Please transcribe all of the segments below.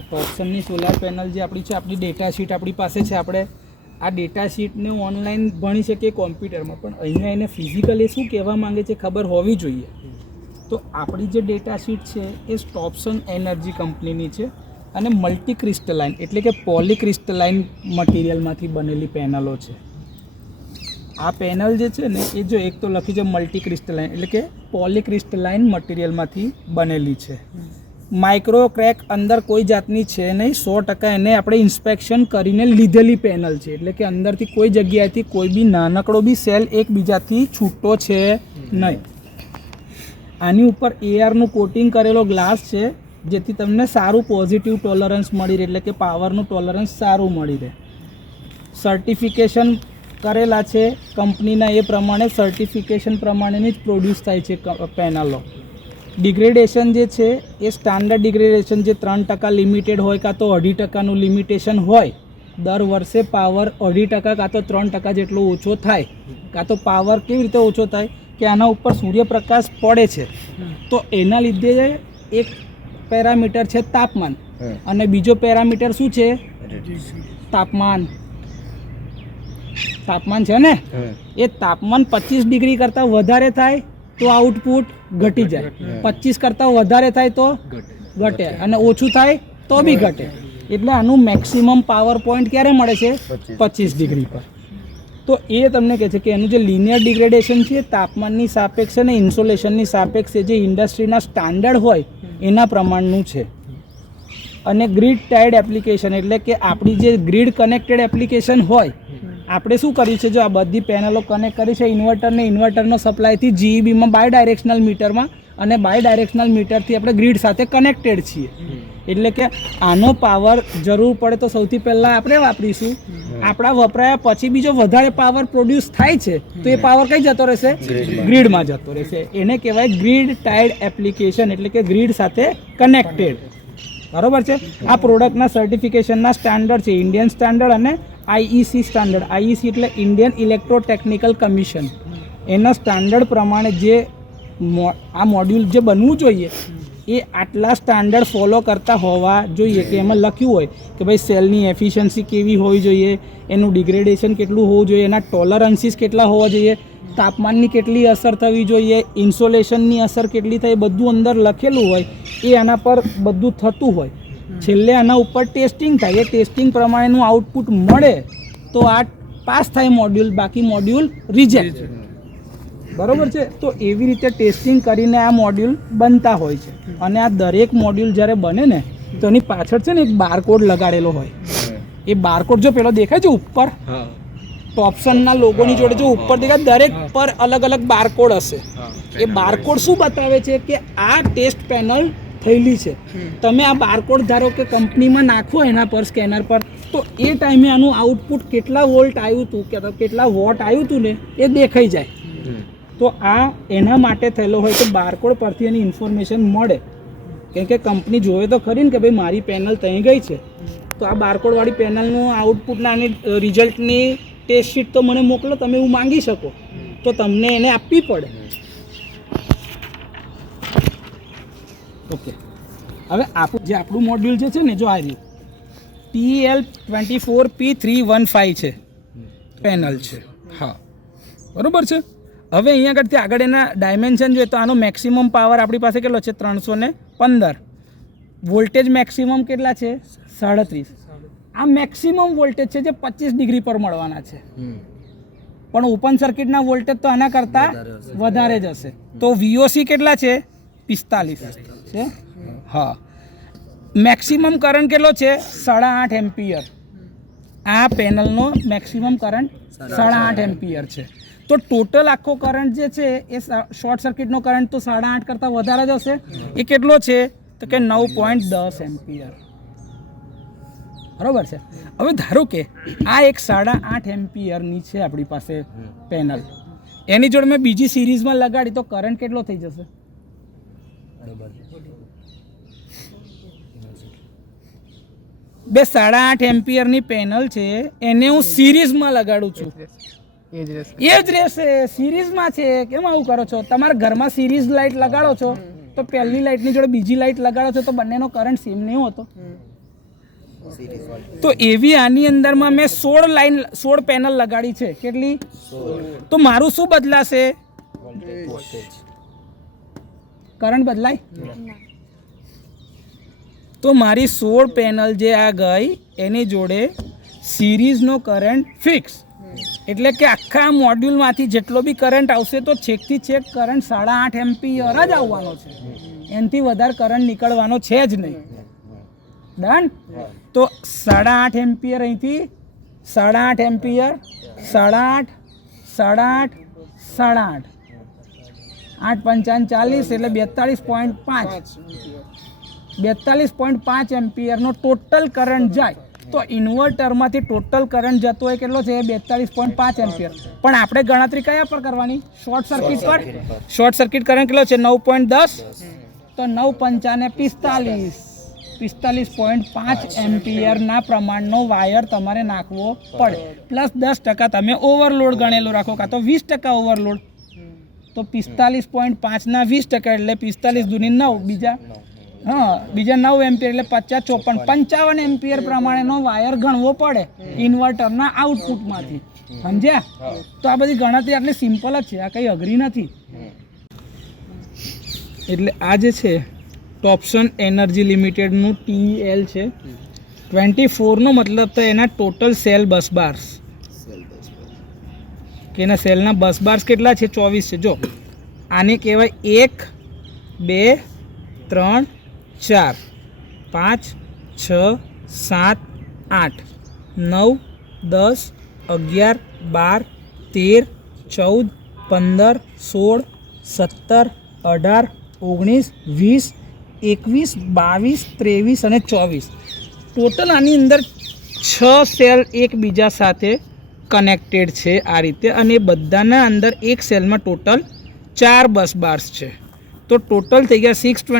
ટોપ્સનની solar panel જે આપણી છે, આપણી ડેટા શીટ આપણી પાસે છે. આપણે આ ડેટા શીટને ઓનલાઈન ભણી શકીએ કોમ્પ્યુટરમાં, પણ અહીંયા એને ફિઝિકલી શું કહેવા માંગે છે ખબર હોવી જોઈએ. તો આપણી જે ડેટા શીટ છે એ ટોપ્સન એનર્જી કંપનીની છે અને મલ્ટી ક્રિસ્ટલાઇન એટલે કે પોલીક્રિસ્ટલાઇન મટીરિયલમાંથી બનેલી પેનલો છે. આ પેનલ જે છે ને એ જો એક તો લખ્યું છે મલ્ટી ક્રિસ્ટલાઇન એટલે કે પોલીક્રિસ્ટલાઇન મટીરિયલમાંથી બનેલી છે. માઇક્રો ક્રેક અંદર કોઈ જાતની છે નહીં, 100% એને આપણે ઇન્સ્પેક્શન કરીને લીધેલી પેનલ છે. એટલે કે અંદરથી કોઈ જગ્યાએથી કોઈ બી નાનકડો બી સેલ એકબીજાથી છૂટો છે નહીં. આની ઉપર એઆરનું કોટિંગ કરેલો ગ્લાસ છે, જેથી તમને સારું પોઝિટિવ ટોલરન્સ મળી રહે, એટલે કે પાવરનું ટોલરન્સ સારું મળી રહે. સર્ટિફિકેશન કરેલા છે કંપનીના, એ પ્રમાણે સર્ટિફિકેશન પ્રમાણેની જ પ્રોડ્યુસ થાય છે પેનલો. ડિગ્રેડેશન જે છે એ સ્ટાન્ડર્ડ ડિગ્રેડેશન જે 3% લિમિટેડ હોય કાં તો 2.5%નું લિમિટેશન હોય. દર વર્ષે પાવર 2.5% કાં તો 3% જેટલો ઓછો થાય. કાં તો પાવર કેવી રીતે ઓછો થાય કે આના ઉપર સૂર્યપ્રકાશ પડે છે, તો એના લીધે એક પેરામીટર છે તાપમાન, અને બીજો પેરામીટર શું છે તાપમાન છે ને. એ તાપમાન 25 ડિગ્રી કરતાં વધારે થાય તો આઉટપુટ ઘટી જાય, 25 કરતાં વધારે થાય તો ઘટે, અને ઓછું થાય તો બી ઘટે. એટલે આનું મેક્સિમમ પાવર પોઈન્ટ ક્યારે મળે છે 25 ડિગ્રી પર. તો એ તમને કહે છે કે એનું જે લિનિયર ડિગ્રેડેશન છે તાપમાનની સાપેક્ષે અને ઇન્સોલેશનની સાપેક્ષે જે ઇન્ડસ્ટ્રીના સ્ટાન્ડર્ડ હોય એના પ્રમાણનું છે. અને ગ્રીડ ટાઈડ એપ્લિકેશન એટલે કે આપણી જે ગ્રીડ કનેક્ટેડ એપ્લિકેશન હોય, આપણે શું કર્યું છે, જો આ બધી પેનલો કનેક્ટ કરી છે ઇન્વર્ટરને, ઇન્વર્ટરનો સપ્લાયથી જીઈબીમાં બાય ડાયરેક્શનલ મીટરમાં, અને બાય ડાયરેક્શનલ મીટરથી આપણે ગ્રીડ સાથે કનેક્ટેડ છીએ. એટલે કે આનો પાવર જરૂર પડે તો સૌથી પહેલાં આપણે વાપરીશું. આપણા વપરાયા પછી બીજો વધારે પાવર પ્રોડ્યુસ થાય છે તો એ પાવર કઈ જતો રહેશે, ગ્રીડમાં જતો રહેશે. એને કહેવાય ગ્રીડ ટાઈડ એપ્લિકેશન, એટલે કે ગ્રીડ સાથે કનેક્ટેડ. બરાબર છે. આ પ્રોડક્ટના સર્ટિફિકેશનના સ્ટાન્ડર્ડ છે ઇન્ડિયન સ્ટાન્ડર્ડ અને આઈઈસી સ્ટાન્ડર્ડ. આઈઈસી એટલે ઇન્ડિયન ઇલેક્ટ્રોટેકનિકલ કમિશન. એના સ્ટાન્ડર્ડ પ્રમાણે જે આ મોડ્યુલ જે બનવું જોઈએ એ આટલા સ્ટાન્ડર્ડ ફોલો કરતા હોવા જોઈએ. કે એમાં લખ્યું હોય કે ભાઈ સેલની એફિશિયન્સી કેવી હોવી જોઈએ, એનું ડિગ્રેડેશન કેટલું હોવું જોઈએ, એના ટોલરન્સીસ કેટલા હોવા જોઈએ, તાપમાનની કેટલી અસર થવી જોઈએ, ઇન્સોલેશનની અસર કેટલી થાય, બધું અંદર લખેલું હોય. એ આના પર બધું થતું હોય. છેલ્લે આના ઉપર ટેસ્ટિંગ થાય. એ ટેસ્ટિંગ પ્રમાણેનું આઉટપુટ મળે તો આ પાસ થાય મોડ્યુલ, બાકી મોડ્યુલ રિજેક્ટ. બરાબર છે. તો એવી રીતે ટેસ્ટિંગ કરીને આ મોડ્યુલ બનતા હોય છે. અને આ દરેક મોડ્યુલ જ્યારે બને ને તો એની પાછળ છે ને એક બારકોડ લગાડેલો હોય. એ બારકોડ જો પેલો દેખાય છે ઉપર ટોપ્સનના લોગોની જોડે જો ઉપર દેખાય, દરેક પર અલગ અલગ બારકોડ હશે. એ બારકોડ શું બતાવે છે કે આ ટેસ્ટ પેનલ થયેલી છે. તમે આ બારકોડ ધારો કે કંપનીમાં નાખો એના પર સ્કેનર પર, તો એ ટાઈમે આનું આઉટપુટ કેટલા વોલ્ટ આવ્યું હતું કે કેટલા વોટ આવ્યું હતું ને એ દેખાઈ જાય. તો આ એના માટે થયેલો હોય તો બારકોડ પરથી એની ઇન્ફોર્મેશન મળે. કેમ કે કંપની જોવે તો ખરી ને કે ભાઈ મારી પેનલ ત્યાં ગઈ છે, તો આ બારકોડવાળી પેનલનું આઉટપુટના આની રિઝલ્ટની ટેસ્ટ શીટ તો મને મોકલો, તમે એવું માંગી શકો તો તમને એને આપવી પડે. ઓકે, હવે આપણું મોડ્યુલ જે છે ને જો આ રહ્યું TL24P315 છે પેનલ છે. હા, બરાબર છે. હવે અહીંયા આગળથી આગળ એના ડાયમેન્શન જોઈએ તો આનો મેક્સિમમ પાવર આપણી પાસે કેટલો છે 315. વોલ્ટેજ મેક્સિમમ કેટલા છે 37. આ મેક્સિમમ વોલ્ટેજ છે જે 25 ડિગ્રી પર મળવાના છે. પણ ઓપન સર્કિટના વોલ્ટેજ તો આના કરતાં વધારે જ હશે. તો VOC કેટલા છે 45 છે. હા, મેક્સિમમ કરંટ કેટલો છે 8.5 એમ્પિયર. આ પેનલનો મેક્સિમમ કરંટ 8.5 એમ્પિયર છે. તો ટોટલ આખો કરંટ જે છે એ શોર્ટ સર્કિટનો કરંટ તો 8.5 કરતાં વધારે જ હશે. એ કેટલો છે તો કે 9.10 એમ્પિયર. બરાબર છે. હવે ધારો કે આ એક 8.5 એમ્પિયરની છે આપણી પાસે પેનલ, એની જોડે મેં બીજી સિરીઝમાં લગાડી તો કરંટ કેટલો થઈ જશે? બે 8.5 એમ્પિયરની પેનલ છે એને હું સિરીઝમાં લગાડું છું, એ જ રહેશે. સિરીઝમાં છે. કેમ આવું કરો છો? તમારા ઘરમાં સિરીઝ લાઇટ લગાડો છો તો પહેલી લાઇટની જોડે બીજી લાઇટ લગાડો છો તો બંનેનો કરંટ સેમ નહીં હોતો. તો એવી આની અંદરમાં મેં 16 પેનલ લગાડી છે. કેટલી? તો મારું શું બદલાશે? કરંટ બદલાય? તો મારી 16 પેનલ જે આ ગઈ એની જોડે સિરીઝનો કરંટ ફિક્સ, એટલે કે આખા મોડ્યુલમાંથી જેટલો બી કરંટ આવશે તો છેકથી છેક કરંટ 8.5 એમ્પિયર જ આવવાનો છે, એનાથી વધારે કરંટ નીકળવાનો છે જ નહીં. ડન? તો 8.5 એમ્પિયર અહીંથી 8.5 એમ્પિયર 8.5 8.5 8.5 8 પંચાવન 40 એટલે 42.5 એમ્પિયરનો ટોટલ કરંટ જાય. તો ઇન્વર્ટરમાંથી ટોટલ કરંટ જતો હોય કેટલો છે? 42.5 એમ્પિયર. પણ આપણે ગણતરી કયા પર કરવાની? શોર્ટ સર્કિટ પર. શોર્ટ સર્કિટ કરંટ કેટલો છે? 9.10. તો 9 પંચાને 45.5 એમ્પિયરના પ્રમાણનો વાયર તમારે નાખવો પડે. પ્લસ 10% તમે ઓવરલોડ ગણેલો રાખો, કાં તો 20% ઓવરલોડ. તો 45.5 ના 20% એટલે 45 દુની 9, બીજા 9 એમ્પિયર એટલે 50 55 એમ્પિયર પ્રમાણેનો વાયર ગણવો પડે ઇન્વર્ટરના આઉટપુટમાંથી. સમજ્યા? તો આ બધી ગણતરી આટલી સિમ્પલ જ છે, આ કંઈ અઘરી નથી. એટલે આ જે છે ટોપ્સન એનર્જી લિમિટેડનું TEL છે. 24નો મતલબ તો એના ટોટલ સેલ બસ બાર્સ, કે એના સેલના બસ બાર્સ કેટલા છે? 24 છે. જો આને કહેવાય 1 2 3 4 5 6 7 8 9 10 11 12 13 14 15 16 17 18 19 20 21 22 23 અને 24. ટોટલ આની અંદર 6 સેલ એકબીજા સાથે કનેક્ટેડ છે આ રીતે, અને બધાના અંદર એક સેલમાં ટોટલ 4 બસ બાર્સ છે. તો ટોટલ થઈ ગયા 6 4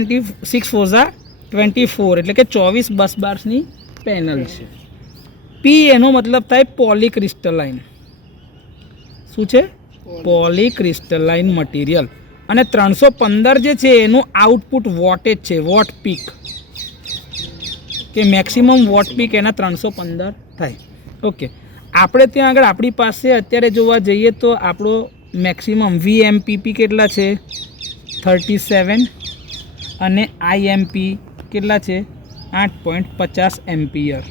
24, એટલે કે 24 બસ બાર્સની પેનલ છે. પી એનો મતલબ થાય પોલીક્રિસ્ટલાઇન. શું છે? Polycrystalline material. અને 315 જે છે એનું આઉટપુટ વોટેજ છે, વોટ પીક, કે મેક્સિમમ વોટ પીક એના 315 થાય. ઓકે, આપણે ત્યાં આગળ આપણી પાસે અત્યારે જોવા જઈએ તો આપણો મેક્સિમમ VMPP કેટલા છે? 37, અને IMP કેટલા છે? 8.50 એમ્પિયર.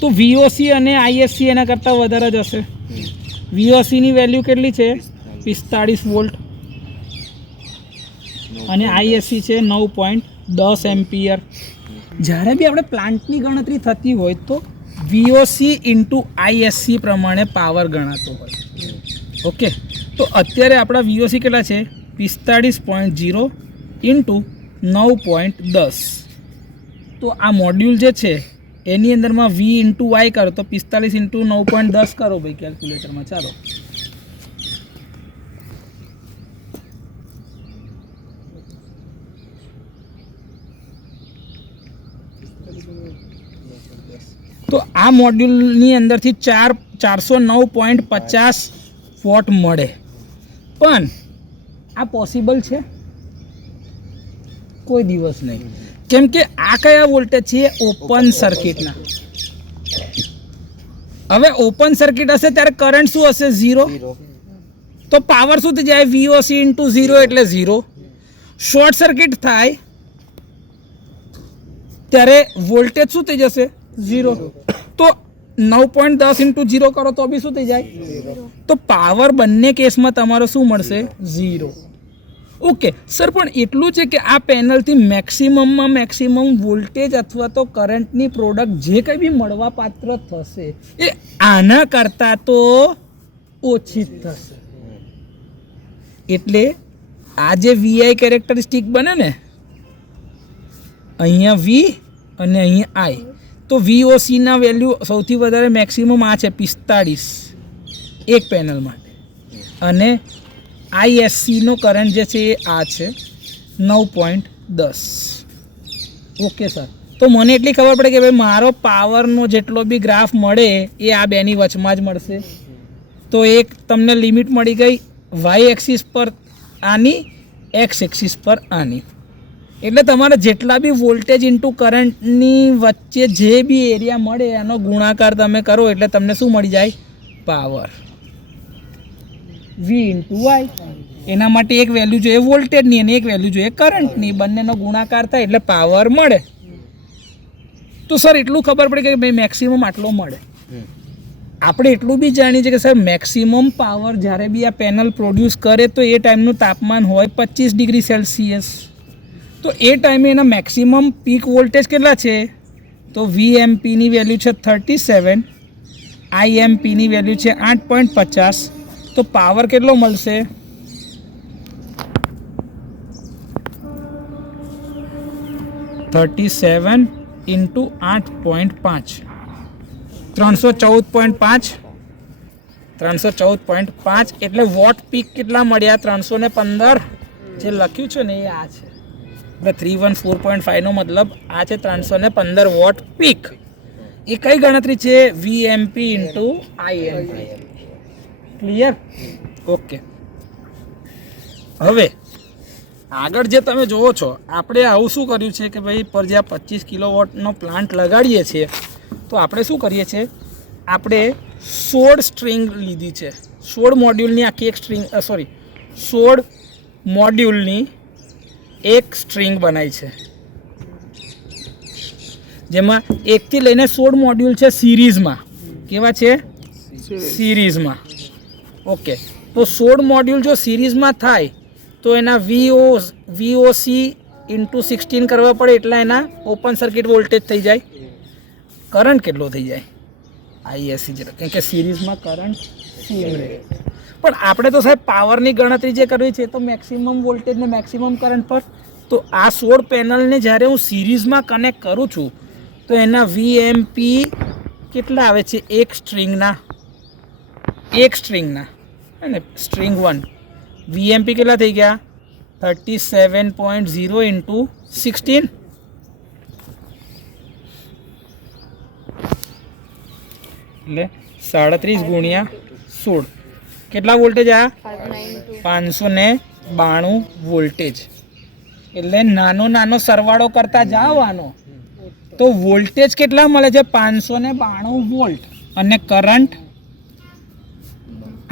તો VOC અને ISC એના કરતાં વધારે જ હશે. VOCની વેલ્યુ કેટલી છે? 45 વોલ્ટ, અને ISC છે 9.10 એમ્પિયર. જ્યારે બી આપણે પ્લાન્ટની ગણતરી થતી હોય તો VOC ઇન્ટુ ISC પ્રમાણે પાવર ગણાતો હોય. ઓકે, તો અત્યારે આપણા VOC કેટલા છે? 45.0 ઇન્ટુ 9.10. તો આ મોડ્યુલ જે છે એની અંદરમાં V ઇન્ટુ Y કરો તો 45 ઇન્ટુ 9.10 કરો ભાઈ કેલ્ક્યુલેટરમાં. ચાલો, તો આ મોડ્યુલની અંદરથી 409.50 વોટ મળે. પણ આ પોસિબલ છે? કોઈ દિવસ નહીં. કેમ કે આ કયા વોલ્ટેજ છે? ઓપન સર્કિટના. હવે ઓપન સર્કિટ હશે ત્યારે કરંટ શું હશે? 0. તો પાવર શું થઈ જાય? VOC ઇન્ટુ 0 એટલે 0. શોર્ટ સર્કિટ થાય ત્યારે વોલ્ટેજ શું થઈ જશે? 0. તો 9.10 ઇન્ટુ 0 કરો તો બી શું થઈ જાય? તો પાવર બંને કેસમાં તમારો શું મળશે? 0. ઓકે સર, પણ એટલું છે કે આ પેનલથી મેક્સિમમમાં મેક્સિમમ વોલ્ટેજ અથવા તો કરંટની પ્રોડક્ટ જે કંઈ બી મળવા પાત્ર થશે એ આના કરતાં તો ઓછી જ થશે. એટલે આ જે VI કેરેક્ટરિસ્ટિક બને ને, અહીંયા V અને અહીંયા I, તો VOCના વેલ્યુ સૌથી વધારે મેક્સિમમ આ છે 45 એક પેનલ માટે, અને ISCનો કરંટ જે છે એ આ છે 9.10. ઓકે સર, તો મને એટલી ખબર પડે કે ભાઈ મારો પાવરનો જેટલો બી ગ્રાફ મળે એ આ બેની વચમાં જ મળશે. તો એક તમને લિમિટ મળી ગઈ Y એક્સિસ પર આની, X એક્સિસ પર આની. એટલે તમારે જેટલા બી વોલ્ટેજ ઇન્ટુ કરંટની વચ્ચે જે બી એરિયા મળે એનો ગુણાકાર તમે કરો એટલે તમને શું મળી જાય? પાવર. V into y. એના માટે એક વેલ્યુ જોઈએ વોલ્ટેજની અને એક વેલ્યુ જોઈએ કરંટની. બંનેનો ગુણાકાર થાય એટલે પાવર મળે. તો સર એટલું ખબર પડે કે ભાઈ મેક્સિમમ આટલો મળે. આપણે એટલું બી જાણીએ છીએ કે સર મેક્સિમમ પાવર જ્યારે બી આ પેનલ પ્રોડ્યુસ કરે તો એ ટાઈમનું તાપમાન હોય 25 ડિગ્રી સેલ્સિયસ. તો એ ટાઈમે એના મેક્સિમમ પીક વોલ્ટેજ કેટલા છે? તો VMPની વેલ્યુ છે 37, IMPની વેલ્યુ છે 8.50. તો પાવર કેટલો મળશે? 37 ઇન્ટુ 8.5 314.5. 314.5 એટલે વોટ પીક કેટલા મળ્યા? 315. જે લખ્યું છે ને એ આ છે. એટલે 314.5 નો મતલબ આ છે 315 વોટ પીક. એ કઈ ગણતરી છે? VMP into IMP. Clear? Okay. હવે આગળ જે તમે જોવો છો આપણે આવું શું કર્યું છે કે ભાઈ પર જ્યાં 25 કિલોવોટનો પ્લાન્ટ લગાડીએ છીએ તો આપણે શું કરીએ છીએ? આપણે 16 સ્ટ્રિંગ લીધી છે. 16 મોડ્યુલની આખી એક સ્ટ્રિંગ 16 મોડ્યુલની એક સ્ટ્રિંગ બનાવી છે, જેમાં 1 થી લઈને 16 મોડ્યુલ છે સિરીઝમાં. કેવા છે? સિરીઝમાં. ઓકે. તો 16 મોડ્યુલ જો સિરીઝમાં થાય તો એના VOC ઇન્ટુ 16 કરવા પડે એટલે એના ઓપન સર્કિટ વોલ્ટેજ થઈ જાય. કરંટ કેટલો થઈ જાય? ISC જેટલો, કેમ કે સિરીઝમાં કરંટ સેમ રહે. પણ આપણે તો સાહેબ પાવરની ગણતરી જે કરવી છે તો મેક્સિમમ વોલ્ટેજ ને મેક્સિમમ કરંટ પર. તો આ 16 પેનલને જ્યારે હું સિરીઝમાં કનેક્ટ કરું છું તો એના VMP કેટલા આવે છે? એક સ્ટ્રિંગના અને સ્ટ્રિંગ 1 VMP કેટલા થઈ ગયા? 37.0 ઇન્ટુ 16. એટલે 37 ગુણ્યા 16 કેટલા વોલ્ટેજ આવ્યા? 592 વોલ્ટેજ. એટલે નાનો સરવાળો કરતા જાઓ આનો તો વોલ્ટેજ કેટલા મળે છે? 592 વોલ્ટ. અને કરંટ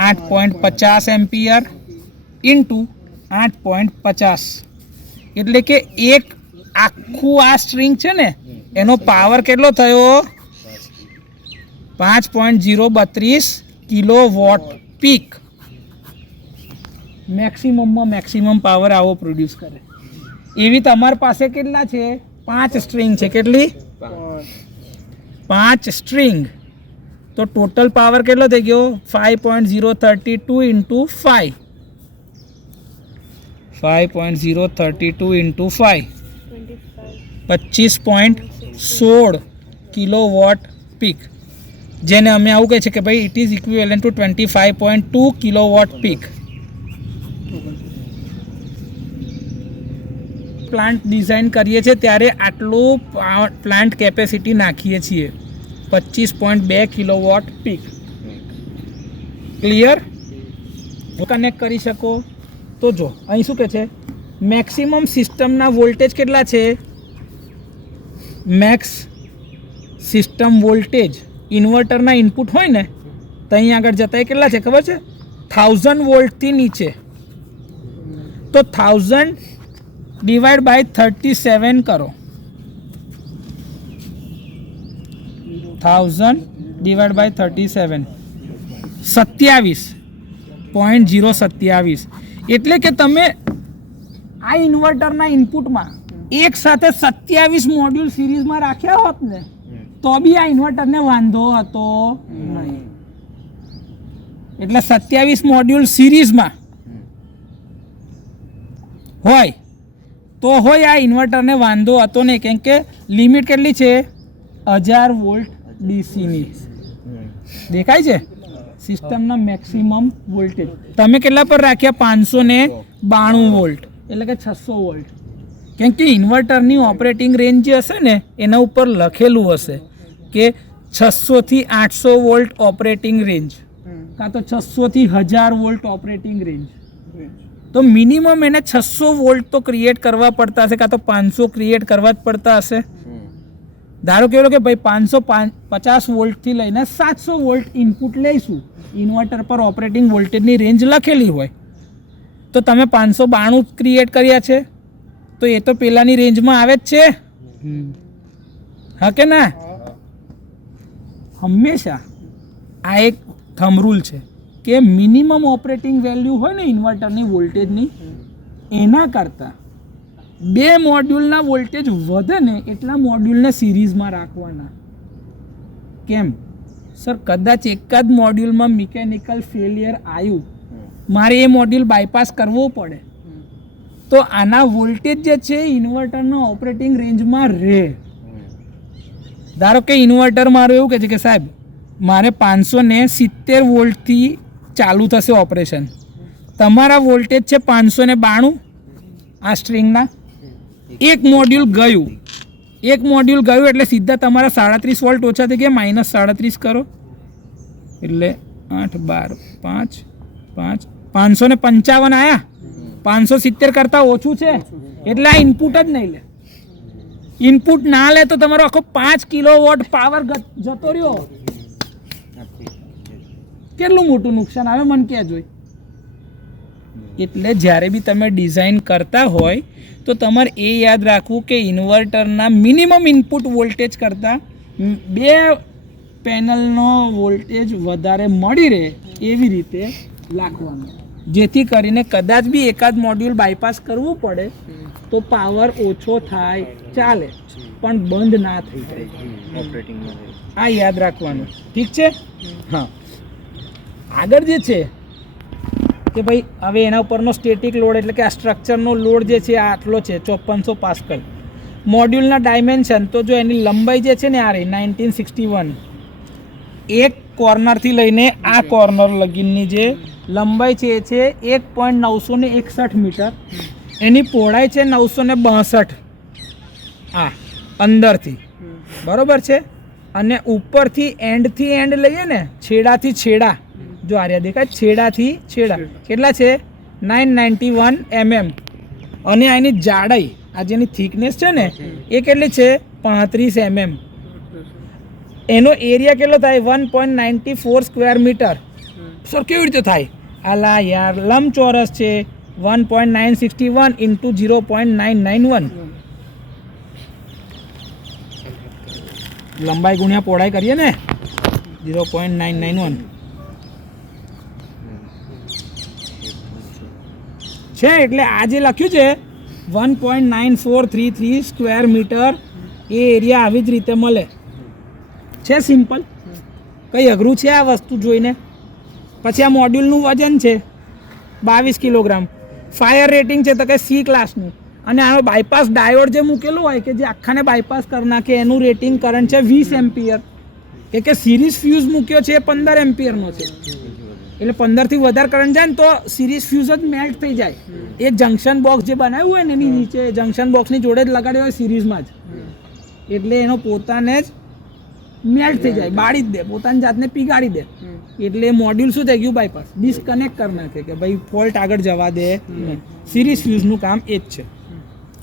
8.50 એમ્પિયર ઇન્ટુ 8.50. એટલે કે એક આખું આ સ્ટ્રિંગ છે ને એનો પાવર કેટલો થયો? 5.032 કિલોવોટ પીક. મેક્સિમમમાં મેક્સિમમ પાવર આવો પ્રોડ્યુસ કરે. એવી તમારી પાસે કેટલા છે? 5 સ્ટ્રિંગ છે. કેટલી? 5 સ્ટ્રિંગ. તો ટોટલ પાવર કેટલો થઈ ગયો? 5.032 ઇન્ટુ 5. 5.032 into 5 25.16 kilowatt peak. જેને અમે આવું કહે છે કે ભાઈ it is equivalent two 25.2 kilowatt peak. Plant design કરીએ છીએ ત્યારે આટલું પ્લાન્ટ કેપેસિટી નાખીએ છીએ 25.2 કિલોવોટ પીક. ક્લિયર? કનેક્ટ કરી શકો તો જો અહીં શું કહે છે? મેક્સિમમ સિસ્ટમના વોલ્ટેજ કેટલા છે? મેક્સ સિસ્ટમ વોલ્ટેજ ઇન્વર્ટરના ઇનપુટ હોય ને તો અહીં આગળ જતા કેટલા છે ખબર છે? 1000 વોલ્ટથી નીચે. તો 1000 ડિવાઈડ બાય 37 કરો. 1000 ડિવાઈડ બાય 37 27.027. એટલે કે તમે આ ઇન્વર્ટરના ઇનપુટમાં એક સાથે 27 મોડ્યુલ સિરીઝમાં રાખ્યા હોત ને તો બી આ ઇન્વર્ટરને વાંધો હતો નહીં. એટલે 27 મોડ્યુલ સિરીઝમાં હોય તો આ ઇન્વર્ટરને વાંધો હતો નહીં, કેમ કે લિમિટ કેટલી છે? 1000 વોલ્ટ ડીસીની. દેખાય છે? સિસ્ટમના મેક્સિમમ વોલ્ટેજ તમે કેટલા પર રાખ્યા? 592 વોલ્ટ. એટલે કે 600 વોલ્ટ. કેમ કે ઇન્વર્ટરની ઓપરેટિંગ રેન્જ જે હશે ને એના ઉપર લખેલું હશે કે 600 થી 800 વોલ્ટ ઓપરેટિંગ રેન્જ, કાં તો 600 થી 1000 વોલ્ટ ઓપરેટિંગ રેન્જ. તો મિનિમમ એને 600 વોલ્ટ તો ક્રિએટ કરવા પડતા હશે, કાં તો 500 ક્રિએટ કરવા જ પડતા હશે. ધારો કે ભાઈ 550 વોલ્ટથી લઈને 700 વોલ્ટ ઇનપુટ લઈશું, ઇન્વર્ટર પર ઓપરેટિંગ વોલ્ટેજની રેન્જ લખેલી હોય, તો તમે 592 ક્રિએટ કર્યા છે, તો એ તો પેલાની રેન્જમાં આવે જ છે, હા કે ના? હંમેશા આ એક થંબ રૂલ છે કે મિનિમમ ઓપરેટિંગ વેલ્યુ હોય ને ઇન્વર્ટરની વોલ્ટેજની, એના કરતાં 2 મોડ્યુલના વોલ્ટેજ વધે ને એટલા મોડ્યુલને સિરીઝમાં રાખવાના. કેમ સર? કદાચ એક જ મોડ્યુલમાં મિકેનિકલ ફેલિયર આવ્યું, મારે એ મોડ્યુલ બાયપાસ કરવો પડે, તો આના વોલ્ટેજ જે છે ઇન્વર્ટરના ઓપરેટિંગ રેન્જમાં રહે. ધારો કે ઇન્વર્ટર મારું એવું કહે છે કે સાહેબ મારે 570 વોલ્ટથી ચાલુ થશે ઓપરેશન, તમારા વોલ્ટેજ છે 592, આ સ્ટ્રિંગના એક મોડ્યુલ ગયું એટલે સીધા તમારા 37 વોલ્ટ ઓછા થઈ ગયા, -37 કરો એટલે 8 12 5 5 555 આયા. 570 કરતાં ઓછું છે એટલે આ ઇનપુટ જ નહીં લે. ઇનપુટ ના લે તો તમારો આખો 5 કિલોવોટ પાવર જતો રહ્યો. કેટલું મોટું નુકસાન આવે મને કહેજો. એટલે જ્યારે બી તમે ડિઝાઇન કરતા હોય તો તમારે એ યાદ રાખવું કે ઇન્વર્ટરના મિનિમમ ઇનપુટ વોલ્ટેજ કરતાં 2 પેનલનો વોલ્ટેજ વધારે મળી રહે એવી રીતે રાખવાનું, જેથી કરીને કદાચ બી એકાદ મોડ્યુલ બાયપાસ કરવું પડે તો પાવર ઓછો થાય ચાલે, પણ બંધ ના થઈ જાય. આ યાદ રાખવાનું, ઠીક છે? હા. આગળ જે છે કે ભાઈ હવે એના ઉપરનો સ્ટેટિક લોડ એટલે કે આ સ્ટ્રક્ચરનો લોડ જે છે આ આટલો છે 5400 પાસ્કલ. મોડ્યુલના ડાયમેન્શન તો જો એની લંબાઈ જે છે ને આ રહી 1961, એક કોર્નરથી લઈને આ કોર્નર લગીનની જે લંબાઈ છે એ છે 1.961 મીટર, એની પહોળાઈ છે 962 આ અંદરથી, બરોબર છે? અને ઉપરથી એન્ડ લઈએ ને, છેડાથી છેડા, જો આર્યા દેખાય, છેડાથી છેડા કેટલા છે 991 mm, અને આની જાડાઈ આ જેની થિકનેસ છે ને એ કેટલી છે 35 mm. એનો એરિયા કેટલો થાય 1.94 સ્ક્વેર મીટર. સર કેવી રીતે થાય? આલા યાર લંબચોરસ છે 1.961 ઇન્ટુ 0.991, લંબાઈ ગુણ્યા પહોળાઈ કરીએ ને 0.991 છે, એટલે આ જે લખ્યું છે 1.9433 સ્ક્વેર મીટર, એ એરિયા આવી જ રીતે મળે છે. સિમ્પલ, કંઈ અઘરું છે આ વસ્તુ જોઈને? પછી આ મોડ્યુલનું વજન છે 22 કિલોગ્રામ, ફાયર રેટિંગ છે તો કે C ક્લાસનું, અને આનો બાયપાસ ડાયોડ જે મૂકેલો હોય કે જે આખાને બાયપાસ કરી નાખે એનું રેટિંગ કરંટ છે 20 એમ્પિયર. કે સિરીઝ ફ્યુઝ મૂક્યો છે એ 15 એમ્પિયરનો છે, એટલે 15થી વધારે કરંટ જાય ને તો સિરીઝ ફ્યુઝ જ મેલ્ટ થઈ જાય. એ જંક્શન બોક્સ જે બનાવ્યું હોય ને એની નીચે જંક્શન બોક્સની જોડે જ લગાડ્યો હોય સિરીઝમાં જ, એટલે એનો પોતાને જ મેલ્ટ થઈ જાય, બાળી જ દે, પોતાની જાતને પીગાડી દે. એટલે મોડ્યુલ શું થઈ ગયું બાયપાસ, ડિસ્કનેક્ટ કરી નાખે કે ભાઈ ફોલ્ટ આગળ જવા દે નહીં. સિરીઝ ફ્યુઝનું કામ એ જ છે,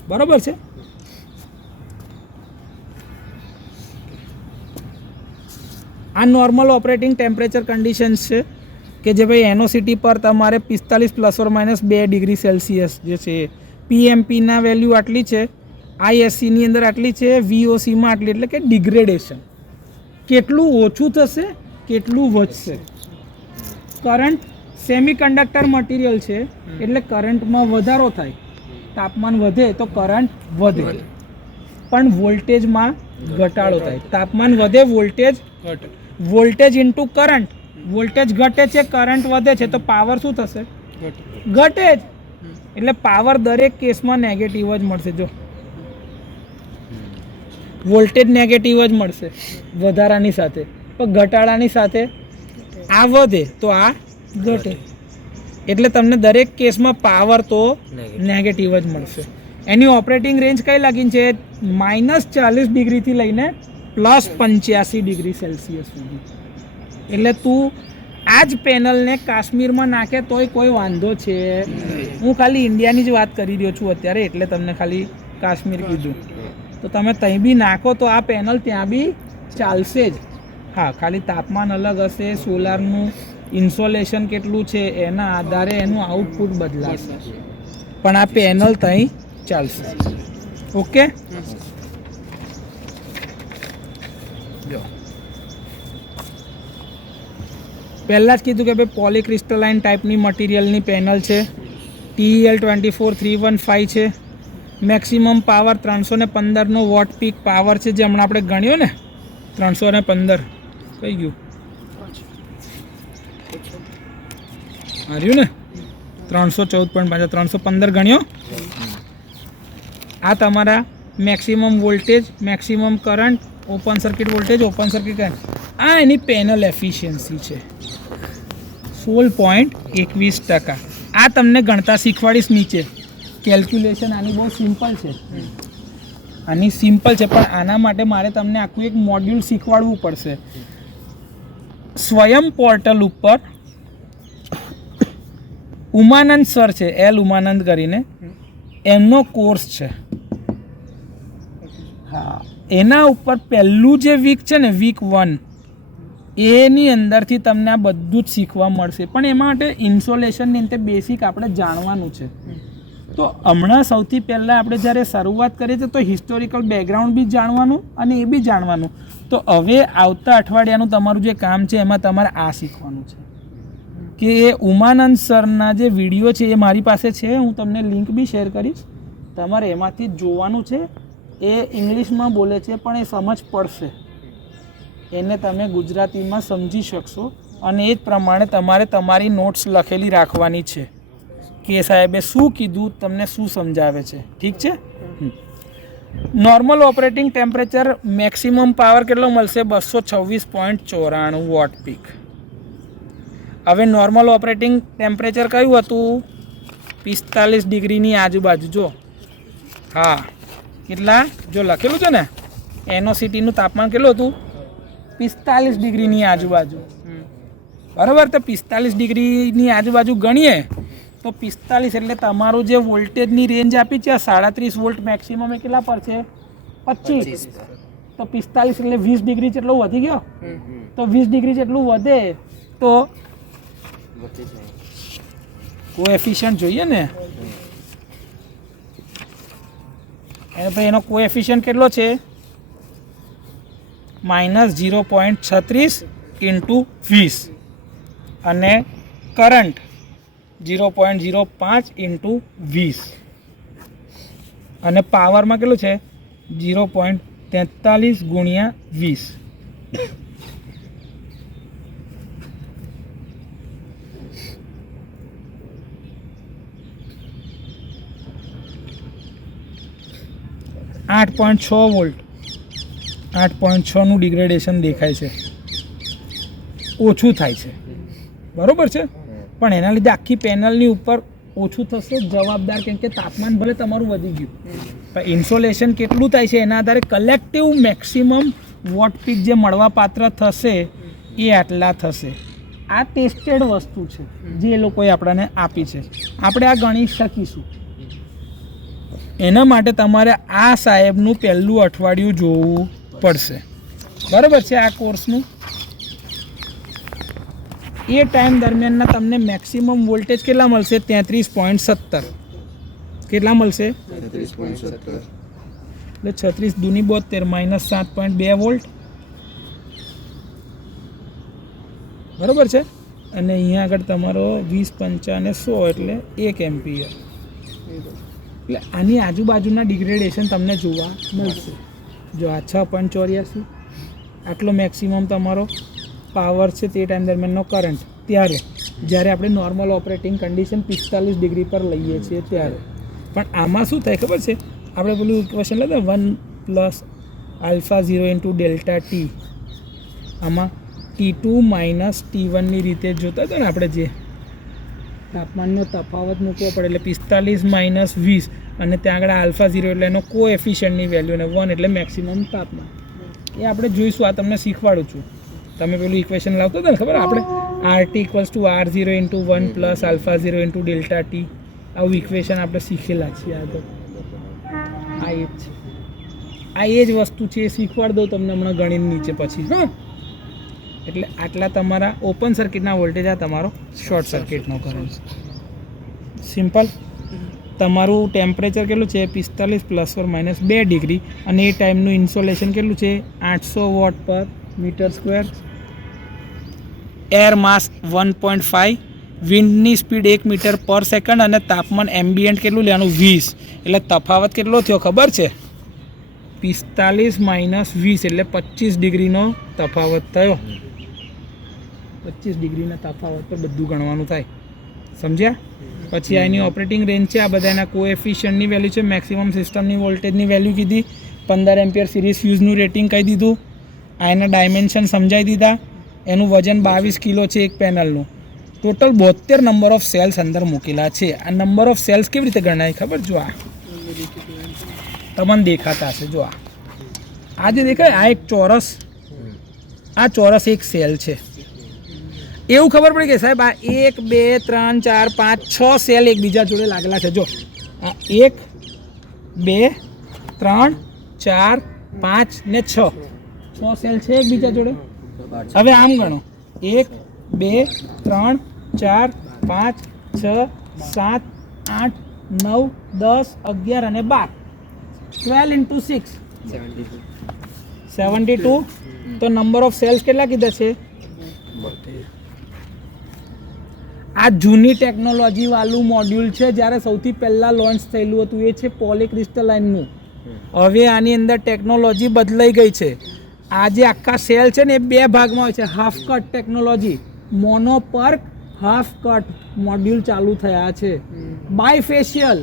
બરોબર છે? આ નોર્મલ ઓપરેટિંગ ટેમ્પરેચર કન્ડિશન્સ છે કે જે ભાઈ એનઓસીટી પર તમારે 45 ± 2 ડિગ્રી સેલ્સિયસ જે છે, પીએમપીના વેલ્યુ આટલી છે, આઈએસસીની અંદર આટલી છે, વીઓસીમાં આટલી, એટલે કે ડિગ્રેડેશન કેટલું ઓછું થશે કેટલું વધશે. કરંટ સેમિકન્ડક્ટર મટીરિયલ છે એટલે કરંટમાં વધારો થાય, તાપમાન વધે તો કરંટ વધે, પણ વોલ્ટેજમાં ઘટાડો થાય. તાપમાન વધે વોલ્ટેજ ઘટે, વોલ્ટેજ ઇન્ટુ કરંટ, વોલ્ટેજ ઘટે છે કરંટ વધે છે તો પાવર શું થશે? ઘટે જ. એટલે પાવર દરેક કેસમાં નેગેટિવ જ મળશે. જો વોલ્ટેજ નેગેટિવ જ મળશે વધારાની સાથે, પણ ઘટાડાની સાથે આ વધે તો આ ઘટે, એટલે તમને દરેક કેસમાં પાવર તો નેગેટિવ જ મળશે. એની ઓપરેટિંગ રેન્જ કઈ લાગીને છે -40 ડિગ્રીથી લઈને +85 ડિગ્રી સેલ્સિયસ સુધી. એટલે તું આ જ પેનલને કાશ્મીરમાં નાખે તોય કોઈ વાંધો છે. હું ખાલી ઇન્ડિયાની જ વાત કરી રહ્યો છું અત્યારે, એટલે તમને ખાલી કાશ્મીર કીધું. તો તમે ત્યાં બી નાખો તો આ પેનલ ત્યાં બી ચાલશે જ. હા, ખાલી તાપમાન અલગ હશે, સોલારનું ઇન્સોલેશન કેટલું છે એના આધારે એનું આઉટપુટ બદલાશે, પણ આ પેનલ ત્યાં ચાલશે. ઓકે, જો પહેલાં જ કીધું કે ભાઈ પોલીક્રિસ્ટલાઇન ટાઈપની મટીરિયલની પેનલ છે. TEL24315 છે. મેક્સિમમ પાવર 315નો વોટ પીક પાવર છે, જે હમણાં આપણે ગણ્યો ને 315 કઈ ગયું હાર્યું ને 314.5 315 ગણ્યો. આ તમારા maximum voltage, maximum current, open circuit voltage, open circuit current, આ એની પેનલ એફિશિયન્સી છે 16.21%. આ તમને ગણતા શીખવાડીશ નીચે. કેલ્ક્યુલેશન આની બહુ સિમ્પલ છે, આની સિમ્પલ છે, પણ આના માટે મારે તમને આખું એક મોડ્યુલ શીખવાડવું પડશે. સ્વયં પોર્ટલ ઉપર ઉમાનંદ સર છે, એલ ઉમાનંદ કરીને, એમનો કોર્સ છે. હા, એના ઉપર પહેલું જે વીક છે ને, વીક 1, એની અંદરથી તમને આ બધું જ શીખવા મળશે. પણ એમાં માટે ઇન્સોલેશનની અંતે બેસિક આપણે જાણવાનું છે. તો હમણાં સૌથી પહેલાં આપણે જ્યારે શરૂઆત કરીએ છીએ તો હિસ્ટોરિકલ બેકગ્રાઉન્ડ બી જાણવાનું અને એ બી જાણવાનું. તો હવે આવતા અઠવાડિયાનું તમારું જે કામ છે એમાં તમારે આ શીખવાનું છે કે એ ઉમાનંદ સરના જે વિડીયો છે એ મારી પાસે છે, હું તમને લિંક બી શેર કરીશ, તમારે એમાંથી જ જોવાનું છે. એ ઇંગ્લિશમાં બોલે છે પણ એ સમજ પડશે, એને તમે ગુજરાતીમાં સમજી શકશો, અને એ જ પ્રમાણે તમારે તમારી નોટ્સ લખેલી રાખવાની છે કે સાહેબે શું કીધું, તમને શું સમજાવે છે. ઠીક છે. Normal operating temperature maximum power કેટલો મળશે? 226.94 વોટ પીક. હવે નોર્મલ ઓપરેટિંગ ટેમ્પરેચર કયું હતું? 45 ડિગ્રીની આજુબાજુ. જો હા, કેટલા? જો લખેલું છે ને, એનઓસીટીનું તાપમાન કેટલું હતું? 45 ડિગ્રીની આજુબાજુ. બરાબર. તો 45 ડિગ્રીની આજુબાજુ ગણીએ તો 45 એટલે તમારું જે વોલ્ટેજની રેન્જ આપી છે 37 વોલ્ટ મેક્સિમમ એ કેટલા પર છે? 25. તો 45 એટલે 20 ડિગ્રી જેટલું વધી ગયો. તો 20 ડિગ્રી જેટલું વધે તો કોએફિશિયન્ટ જોઈએ ને, એનો કોએફિશિયન્ટ કેટલો છે? -0.36 × 20, અને કરંટ 0.05 × 20, અને પાવરમાં કેટલું છે? 0.43 × 20. .6 વોલ્ટ, 8.6નું ડિગ્રેડેશન દેખાય છે, ઓછું થાય છે. બરાબર છે. પણ એના લીધે આખી પેનલની ઉપર ઓછું થશે જવાબદાર, કેમ કે તાપમાન ભલે તમારું વધી ગયું, પણ ઇન્સોલેશન કેટલું થાય છે એના આધારે કલેક્ટિવ મેક્સિમમ વોટ પીક જે મળવા પાત્ર થશે એ આટલા થશે. આ ટેસ્ટેડ વસ્તુ છે જે એ લોકોએ આપણને આપી છે, આપણે આ ગણી શકીશું. એના માટે તમારે આ સાહેબનું પહેલું અઠવાડિયું જોવું પડશે. બરાબર છે. આ કોર્સનું એ ટાઈમ દરમિયાનના તમને મેક્સિમમ વોલ્ટેજ કેટલા મળશે? 33.17. કેટલા મળશે? 33.17. એટલે 36 દૂની 72 -7.2 વોલ્ટ. બરાબર છે. અને અહીંયા આગળ તમારો 20, 50 અને 100 એટલે 1 એમ્પિયર. એટલે આની આજુબાજુના ડિગ્રેડેશન તમને જોવા મળશે. જો આ 6.84 આટલો મેક્સિમમ તમારો પાવર છે તે ટાઈમ દરમિયાનનો કરંટ, ત્યારે જ્યારે આપણે નોર્મલ ઓપરેટિંગ કન્ડિશન 45 ડિગ્રી પર લઈએ છીએ ત્યારે. પણ આમાં શું થાય ખબર છે? આપણે પેલું ઇક્વેશન લેતા 1 + α0 × ΔT, આમાં T2 - T1ની રીતે જોતા હતા ને આપણે, જે તાપમાનનો તફાવત મૂકવો પડે એટલે 45 - 20, અને ત્યાં આગળ α0 એટલે એનો કોએફિશિયન્ટની વેલ્યુ, અને 1 એટલે મેક્સિમમ તાપમાન. એ આપણે જોઈશું, આ તમને શીખવાડું છું. તમે પેલું ઇક્વેશન લાવતો હતો ને ખબર આપણે, RT equals to R0 into 1 plus alpha 0 into delta T. આવું ઇક્વેશન આપણે શીખેલા છીએ આગળ. આ એ જ છે, આ એ જ વસ્તુ છે, એ શીખવાડ દઉં તમને હમણાં ગણિત નીચે પછી. હા, એટલે આટલા તમારા ઓપન સર્કિટના વોલ્ટેજ, આ તમારો શોર્ટ સર્કિટનો કરંટ. સિમ્પલ. તમારું ટેમ્પરેચર કેટલું છે? 45 ± 2 ડિગ્રી. અને એ ટાઈમનું ઇન્સોલેશન કેટલું છે? 800 વોટ પર મીટર સ્ક્વેર. એર માસ 1.5, વિન્ડની સ્પીડ 1 મીટર પર સેકન્ડ, અને તાપમાન એમ્બિયન્ટ કેટલું લેવાનું? 20. એટલે તફાવત કેટલો થયો ખબર છે? 45 - 20 એટલે 25 ડિગ્રીનો તફાવત થયો. 25 ડિગ્રીના તફાવત પર બધું ગણવાનું થાય. સમજ્યા? પછી આની ઓપરેટિંગ રેન્જ છે, આ બધાના કોએફિશિયન્ટની વેલ્યુ છે, મેક્સિમમ સિસ્ટમની વોલ્ટેજની વેલ્યુ કીધી, 15 એમ્પિયર સિરીઝ ફ્યુઝનું રેટિંગ કહી દીધું, આ એના ડાયમેન્શન સમજાવી દીધા, એનું વજન 22 કિલો છે એક પેનલનું. ટોટલ 72 નંબર ઓફ સેલ્સ અંદર મૂકેલા છે. આ નંબર ઓફ સેલ્સ કેવી રીતે ગણાય ખબર? જો આ તમને દેખાતા હશે. જો આ જે દેખાય, આ એક ચોરસ, આ ચોરસ એક સેલ છે. એવું ખબર પડી કે સાહેબ આ 1 2 3 4 5 6 સેલ એકબીજા જોડે લાગેલા છે. જો આ 1 2 3 4 5 ને 6 સેલ છે એકબીજા જોડે. હવે આમ ગણો, 1 2 3 4 5 6 7 8 9 10 11 અને 12. 12 × 6 72. તો નંબર ઓફ સેલ્સ કેટલા કીધા છે? આ જૂની ટેકનોલોજી વાળું મોડ્યુલ છે, જ્યારે સૌથી પહેલાં લોન્ચ થયેલું હતું એ છે પોલીક્રિસ્ટલાઇનનું. હવે આની અંદર ટેકનોલોજી બદલાઈ ગઈ છે. આ જે આખા સેલ છે ને એ 2 ભાગમાં હોય છે. Half cut technology, mono PERC half cut module ચાલુ થયા છે. બાયફેશિયલ,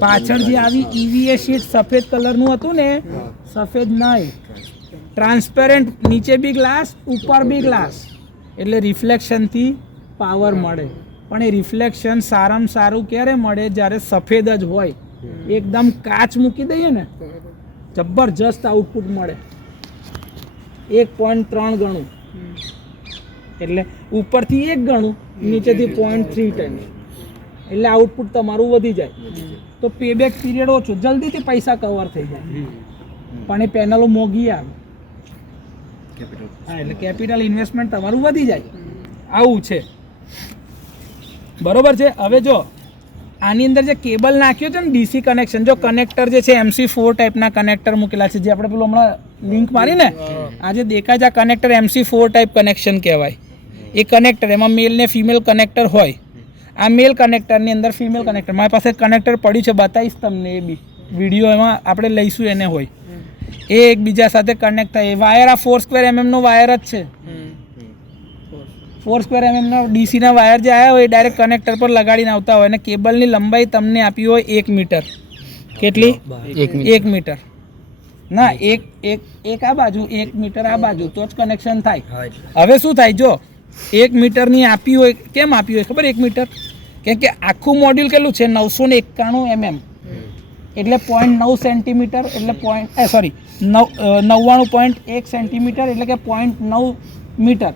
પાછળ જે આવી EVA શીટ સફેદ કલરનું હતું ને, સફેદ નહીં, ટ્રાન્સપેરન્ટ, નીચે બી ગ્લાસ ઉપર બી ગ્લાસ, એટલે રિફ્લેક્શનથી પાવર મળે. પણ એ રિફ્લેક્શન સારામાં સારું ક્યારે મળે? જ્યારે સફેદ જ હોય. એકદમ કાચ મૂકી દઈએ ને, જબરજસ્ત આઉટપુટ મળે, 1.3 ગણું. એટલે ઉપરથી 1 ગણું, નીચેથી 0.3 ટાઈમ્સ, એટલે આઉટપુટ તમારું વધી જાય. તો પેબેક પીરિયડ ઓછો, જલ્દીથી પૈસા કવર થઈ જાય. પણ એ પેનલો મોંઘી આવે. હા, એટલે કેપિટલ ઇન્વેસ્ટમેન્ટ તમારું વધી જાય. આવું છે, બરોબર છે. હવે જો આની અંદર જે કેબલ નાખ્યો છે ને, DC કનેક્શન, જો કનેક્ટર જે છે MC4 ટાઈપના કનેક્ટર મૂકેલા છે, જે આપણે પેલું હમણાં લિંક મારીને આ જે દેખાય છે, આ કનેક્ટર MC4 ટાઈપ કનેક્શન કહેવાય. એ કનેક્ટર, એમાં મેલ ને ફિમેલ કનેક્ટર હોય. આ મેલ કનેક્ટરની અંદર ફિમેલ કનેક્ટર, મારી પાસે કનેક્ટર પડ્યું છે, બતાવીશ તમને. એ બી વિડીયો એમાં આપણે લઈશું, એને હોય. એ એકબીજા સાથે કનેક્ટ થાય. વાયર આ 4² mm નો વાયર જ છે. 4² mm ના DCના વાયર જે આવ્યા હોય એ ડાયરેક્ટ કનેક્ટર પર લગાડીને આવતા હોય. અને કેબલની લંબાઈ તમને આપી હોય 1 મીટર. કેટલી? 1 મીટર. ના, એક આ બાજુ, 1 મીટર આ બાજુ, તો જ કનેક્શન થાય. હવે શું થાય? જો 1 મીટરની આપી હોય, કેમ આપી હોય ખબર? 1 મીટર કેમ કે આખું મોડ્યુલ કેટલું છે? 991 mm, એટલે 0.9 સેન્ટીમીટર, એટલે 99.1 સેન્ટીમીટર, એટલે કે 0.9 મીટર.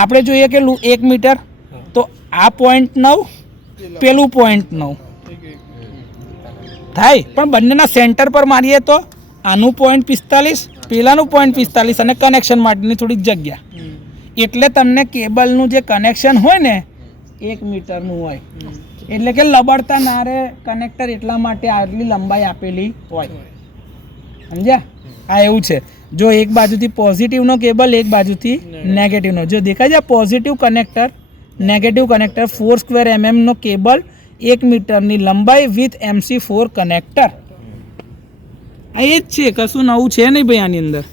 આપણે જોઈએ કેટલું? 1 મીટર. તો આ 0.9, પેલું 0.9 થાય. પણ બંનેના સેન્ટર પર મારીએ તો આનું 0.45, પેલાનું 0.45, અને કનેક્શન માટેની થોડીક જગ્યા. એટલે તમને કેબલનું જે કનેક્શન હોય ને 1 મીટરનું હોય. એટલે કે લબડતા ના રહે કનેક્ટર, એટલા માટે આટલી લંબાઈ આપેલી હોય. સમજ્યા? આ એવું છે. જો એક બાજુથી પોઝિટિવનો કેબલ, એક બાજુથી નેગેટિવનો. જો દેખાય છે positive connector, negative connector, 4² mm નો કેબલ, 1 મીટરની લંબાઈ વિથ MC4 કનેક્ટર. આ એ જ છે, કશું નવું છે નહીં ભાઈ આની અંદર.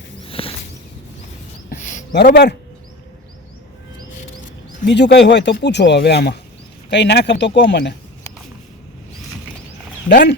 બરોબર? બીજું કંઈ હોય તો પૂછો. હવે આમાં કંઈ ના ખબર તો કહો મને. ડન?